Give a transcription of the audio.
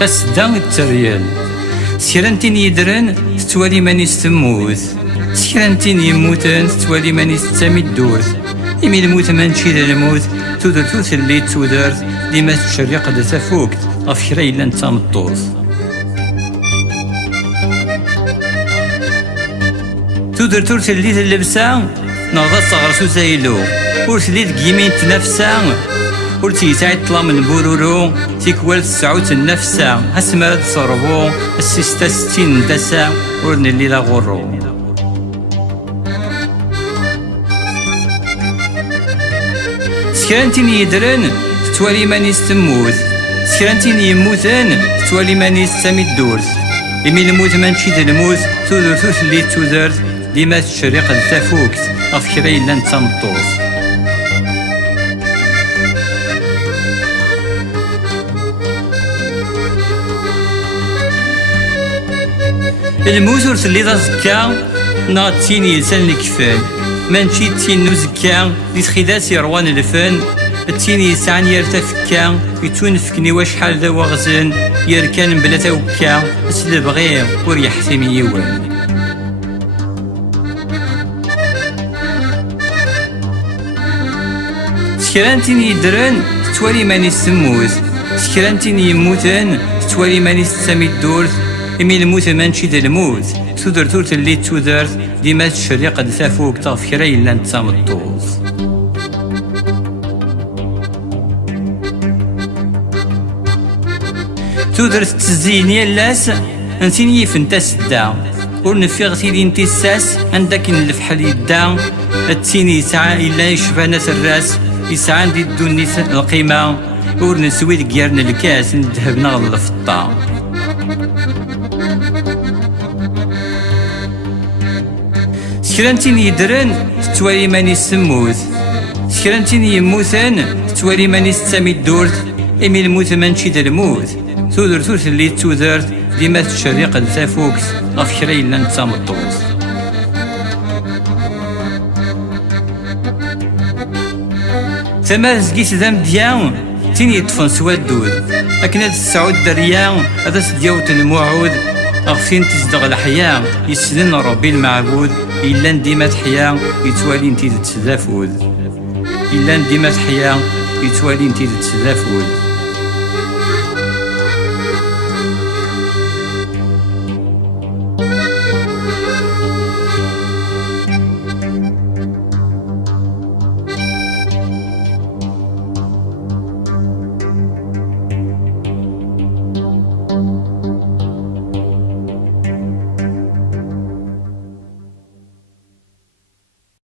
تسدا التريال سكرانتين يدرن تتوالي مانيس تموت سكرانتين يموتن تتوالي مانيس تسامي الدوث إمي الموت مانشي الموت تودر توث اللي تودرت ديما تشريق دا تفوكت غف كرا إلا نتا مطوط تودر تورث اللي تلبسا نغضا تغرسو زايلو ور تليت كيمين تنافسا ور تيساعد طلا من بورورو تيكوال تسعود النفسا هسمرا تصربو السيستا ستين دسا ور نلي لا غرو سكرانتين يدرن تتوالي مانيس تموت سكرانتين يموتن تتوالي مانيس تامي الدورت إمي الموت مانشي د الموت تودر توث اللي تودرت ديما تشريق د تفوكت غف كرا إلا نتا مطوط الموت ور تلي دا زكا نا تيني يلسان الكفان مانشي تين زكا لي تخيدات يروان الفن التيني يسعن يرتفكا يتونفكني وشحال دا وغزن يركان بلا توكا اسل بغير ور يحتمي يوان سكرانتين يدرن تتوالي مانيس تموت سكرانتين يموتن تتوالي مانيس تسامي الدورت إمي الموت مانشي دا الموت تودر تورت اللي تودرت ديما تشريق د تفوك تغف كرا إلا نتا مطوط تودر تزيني اللاس انتيني فنتاس دا ور نفيغ تيدي نتي الساس عندك الفحل يدا التيني يسعى إلا يشفانا الراس يسعى ندي الدوني القيمة ور نسوي دكيارنا الكاس ندهب نغض الفطا سكرانتين يدرن تتوالي مانيس تموت سكرانتين يموتن تتوالي مانيس تسامي الدورت إمي الموت مانشي دا الموت تودر توث اللي تودرت ديما تشريق د تفوكت غف كرا إلا نتا مطوط تما زكيت ذا مديان تين يطفن سوا الدود أكن هاد السعود دريا هذا سديوت الموعود غفين تزدغ الحياة يسلن ربي المعبود إلا ديما تحيا يتوالي نتي تتزافود إلا ديما تحيا يتوالي نتي تتزافود